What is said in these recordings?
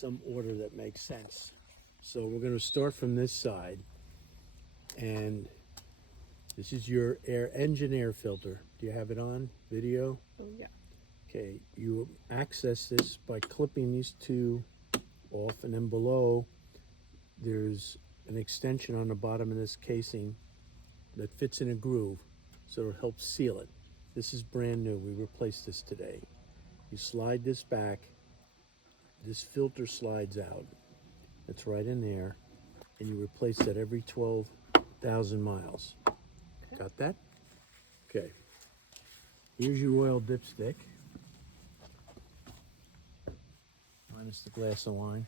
some order that makes sense. So we're going to start from this side, and this is your engine air filter. Do you have it on video? Oh, yeah. Okay, you access this by clipping these two off, and then below there's an extension on the bottom of this casing that fits in a groove, so it'll help seal it. This is brand new. We replaced this today. You slide this back, this filter slides out. It's right in there, and you replace that every 12,000 miles. Okay. Got that? Okay. Here's your oil dipstick, minus the glass of wine.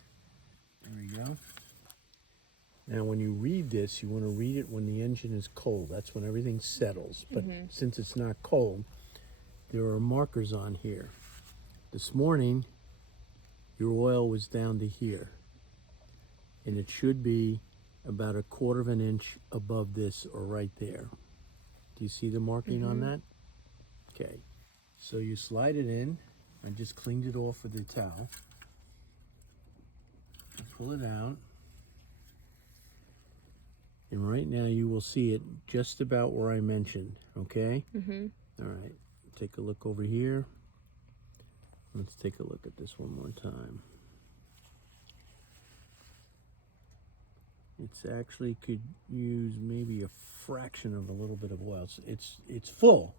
There we go. Now, when you read this, you want to read it when the engine is cold. That's when everything settles. But since it's not cold, there are markers on here. This morning, your oil was down to here. And it should be about 1/4 of an inch above this or right there. Do you see the marking on that? Okay. So you slide it in. I just cleaned it off with a towel. You pull it out. And right now you will see it just about where I mentioned, okay? All right, take a look over here. Let's take a look at this one more time. It's actually could use maybe a fraction of a little bit of oil. So it's full.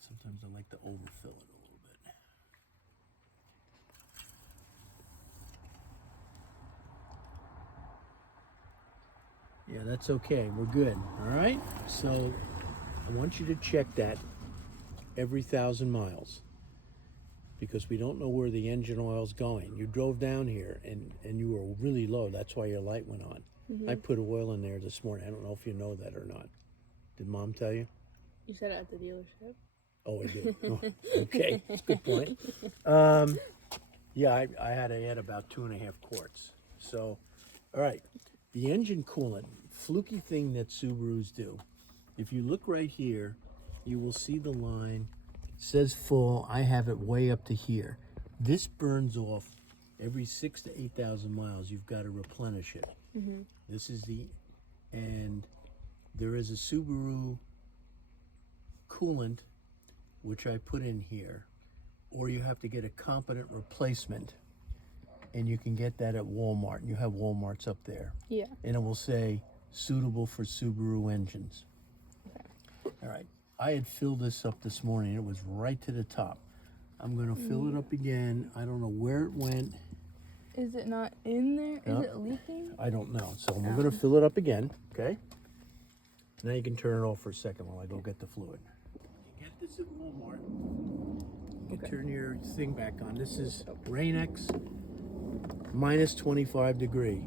Sometimes I like to overfill it a little bit. Yeah, that's okay. We're good. All right. So I want you to check that every 1,000 miles, because we don't know where the engine oil's going. You drove down here and you were really low. That's why your light went on. I put oil in there this morning. I don't know if you know that or not. Did Mom tell you? You said it at the dealership. Oh, I did. Oh, okay, that's a good point. Yeah, I had to add about 2.5 quarts. So, all right, the engine coolant, fluky thing that Subarus do. If you look right here, you will see the line. It says full. I have it way up to here. This burns off every 6,000 to 8,000 miles. You've got to replenish it. This is and there is a Subaru coolant which I put in here, or you have to get a competent replacement, and you can get that at Walmart. You have Walmarts up there. Yeah. And it will say suitable for Subaru engines. Okay. All right, I had filled this up this morning. It was right to the top. I'm gonna fill it up again. I don't know where it went. Is it not in there? No. Is it leaking? I don't know. So we're gonna fill it up again, okay? Now you can turn it off for a second while I go get the fluid. You get this at Walmart. You can turn your thing back on. This is Rain-X, minus 25 degree.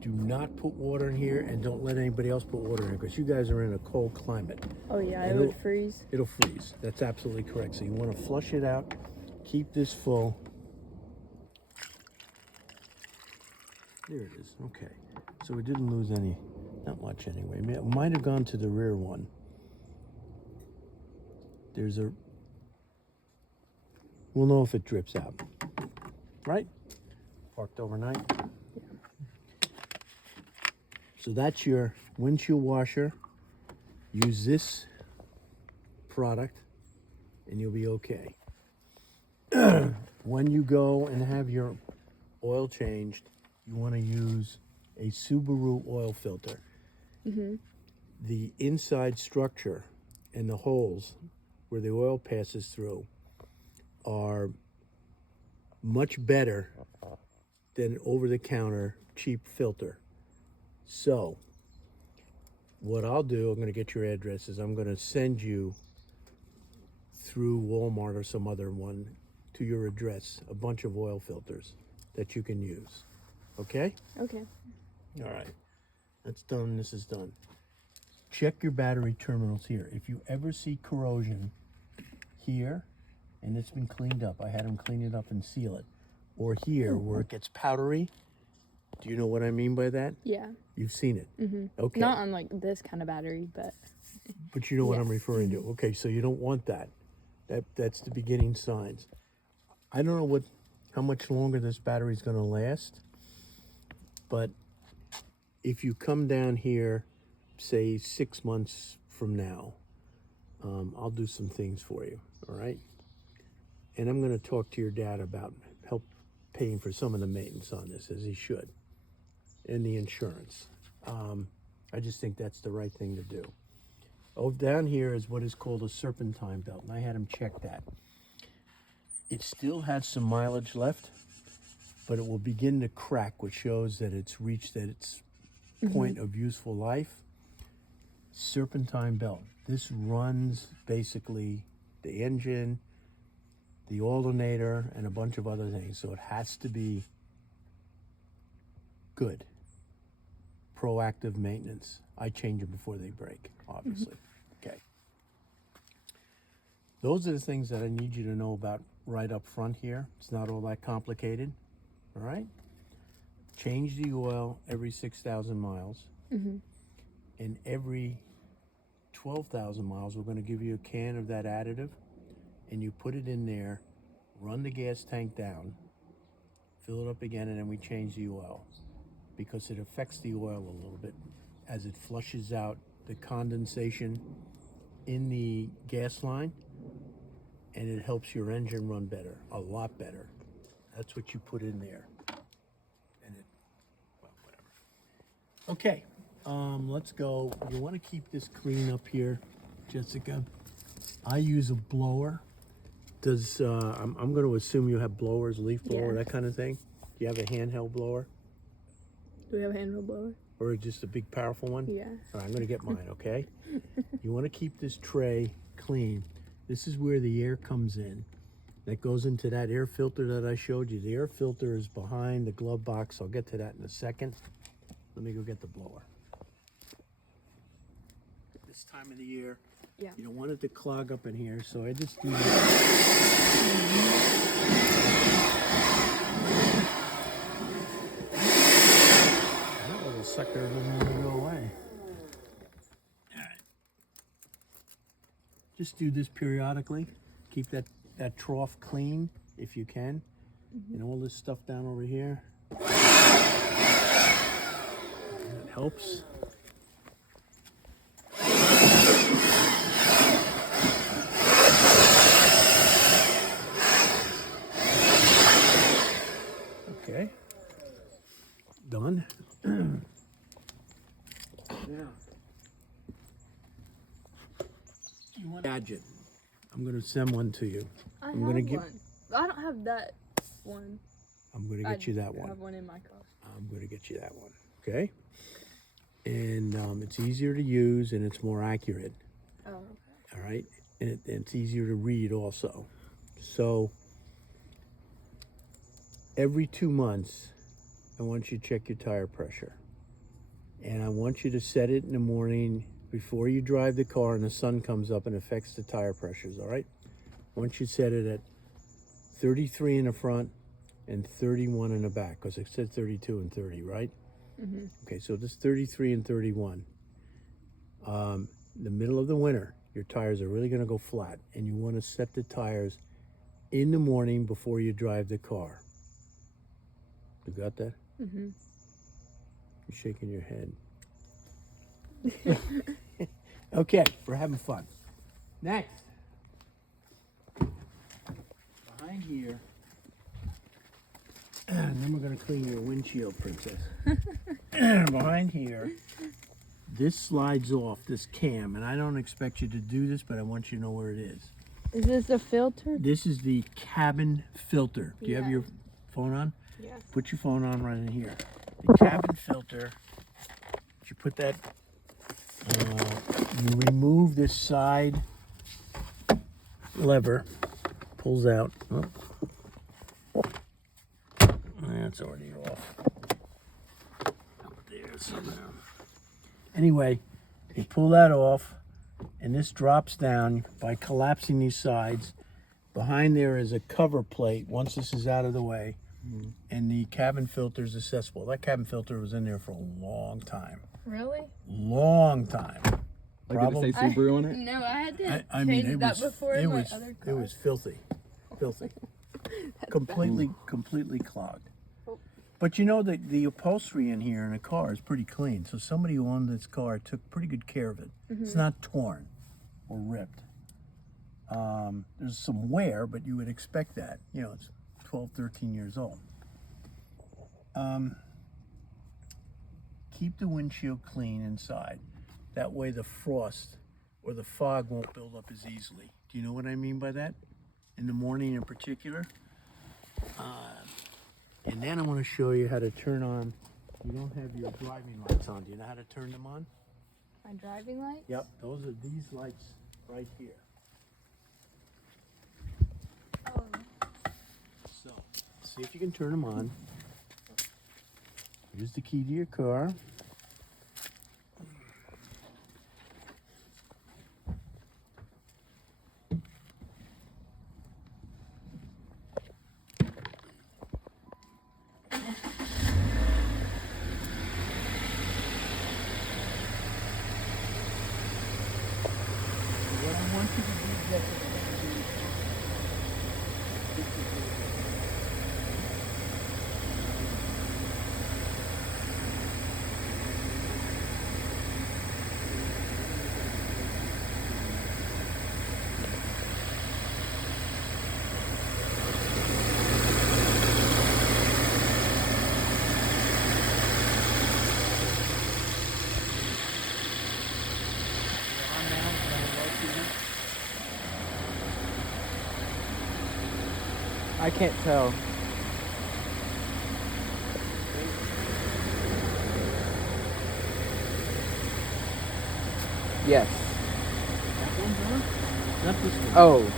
Do not put water in here, and don't let anybody else put water in here, because you guys are in a cold climate. Oh, yeah, And it would freeze. It'll freeze. That's absolutely correct. So you want to flush it out. Keep this full. There it is. Okay. So we didn't lose any, not much anyway. It might have gone to the rear one. We'll know if it drips out. Right? Parked overnight. So that's your windshield washer. Use this product and you'll be okay. When you go and have your oil changed, you want to use a Subaru oil filter. The inside structure and the holes where the oil passes through are much better than an over-the-counter cheap filter. So what I'll do, I'm going to get your addresses. I'm going to send you through Walmart or some other one to your address a bunch of oil filters that you can use. Okay? Okay. All right. That's done. This is done. Check your battery terminals here. If you ever see corrosion here and it's been cleaned up, I had them clean it up and seal it, or here where it gets powdery. Do you know what I mean by that? Yeah. You've seen it? Okay. Not on like this kind of battery, but you know what I'm referring to. Okay, so you don't want that. That's the beginning signs. I don't know how much longer this battery's going to last. But if you come down here, say 6 months from now, I'll do some things for you, all right? And I'm going to talk to your dad about help paying for some of the maintenance on this, as he should, and the insurance. I just think that's the right thing to do. Oh, down here is what is called a serpentine belt, and I had him check that. It still has some mileage left, but it will begin to crack, which shows that it's reached at its point of useful life. Serpentine belt. This runs basically the engine, the alternator, and a bunch of other things. So it has to be good. Proactive maintenance. I change them before they break, obviously. Okay. Those are the things that I need you to know about right up front here. It's not all that complicated. All right? Change the oil every 6,000 miles. And every 12,000 miles, we're going to give you a can of that additive, and you put it in there, run the gas tank down, fill it up again, and then we change the oil, because it affects the oil a little bit as it flushes out the condensation in the gas line, and it helps your engine run better, a lot better. That's what you put in there. And it, well, whatever. Okay. Let's go. You want to keep this clean up here, Jessica? I use a blower. Does I'm going to assume you have blowers, leaf blower, that kind of thing. Do you have a handheld blower? Do we have a handheld blower? Or just a big, powerful one? Yeah. All right, I'm going to get mine, okay? You want to keep this tray clean. This is where the air comes in. That goes into that air filter that I showed you. The air filter is behind the glove box. I'll get to that in a second. Let me go get the blower. This time of the year, you don't want it to clog up in here, so I just do that. That little sucker doesn't want to go away. All right. Just do this periodically. Keep that trough clean if you can. And all this stuff down over here. That helps. Okay. Done. Now, you want a gadget? I'm going to send one to you. I'm gonna get one. I don't have that one. I'm going to get you that one. I have one in my car. I'm going to get you that one. Okay. And it's easier to use and it's more accurate. Oh, okay. All right. And it's easier to read also. So every 2 months, I want you to check your tire pressure. And I want you to set it in the morning before you drive the car and the sun comes up and affects the tire pressures, all right? Once you set it at 33 in the front and 31 in the back, because it said 32 and 30, right? Okay, so this 33 and 31. The middle of the winter, your tires are really going to go flat, and you want to set the tires in the morning before you drive the car. You got that? You're shaking your head. Okay, we're having fun. Next. Behind here, and then we're going to clean your windshield, princess. Behind here, this slides off, this cam, and I don't expect you to do this, but I want you to know where it is. Is this a filter? This is the cabin filter. Do you have your phone on? Yeah. Put your phone on right in here. The cabin filter, you put that, you remove this side lever, pulls out. Oh. That's already off. Up there somehow. Anyway, you pull that off, and this drops down by collapsing these sides. Behind there is a cover plate once this is out of the way, and the cabin filter is accessible. That cabin filter was in there for a long time. Really? Long time. Like, did it say Subaru on it? No, I had to I mean, change it that was, before it in my was, other it car. was filthy, filthy. completely clogged. Oh. But you know that the upholstery in here in the car is pretty clean. So somebody who owned this car took pretty good care of it. It's not torn or ripped. There's some wear, but you would expect that. You know, it's 12, 13 years old. Keep the windshield clean inside. That way the frost or the fog won't build up as easily. Do you know what I mean by that? In the morning in particular. And then I want to show you how to turn on. You don't have your driving lights on. Do you know how to turn them on? My driving light? Yep, those are these lights right here. Oh. So, see if you can turn them on. Here's the key to your car. What I want you to do is get I can't tell. Yes. that one's on? Not this one. Oh.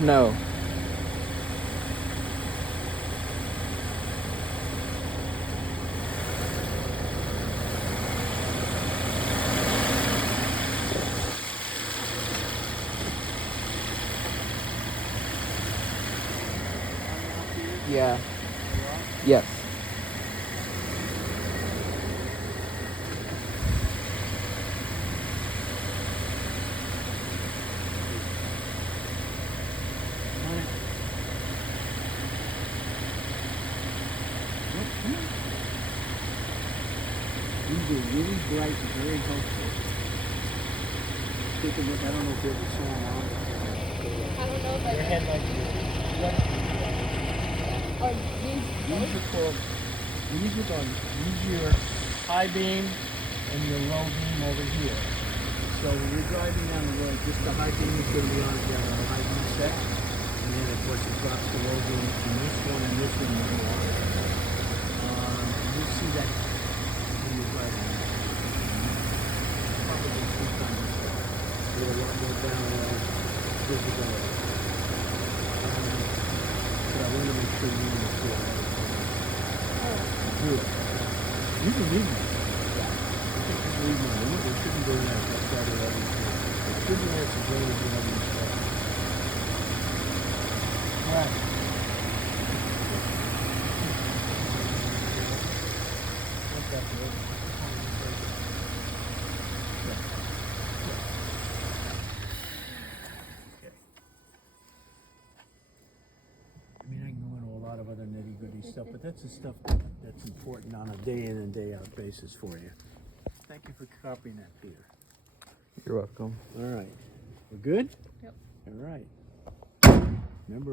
No. Yeah. Yes. These are really bright and very helpful. Take a look. I don't know if you ever saw them on. I don't know if I Their headlights are these These are called, these are called, use your high beam and your low beam over here. So when you're driving down the road, just the high beam is going to be on the high beam set. And then of course it drops the low beam, and this one will go on. You'll see that when you're driving. Probably sometimes with a lot more down visibility. But I want to make sure you understand. Good. You can leave me. You can leave me. They shouldn't do that. That's why they're having They shouldn't let you go to having stuff. Alright. What's that for? Okay. I mean, I can go into a lot of other nitty-gritty stuff, but that's the stuff that's important on a day in and day out basis for you. Thank you for copying that, Peter. You're welcome. All right. We're good? Yep. All right. Remember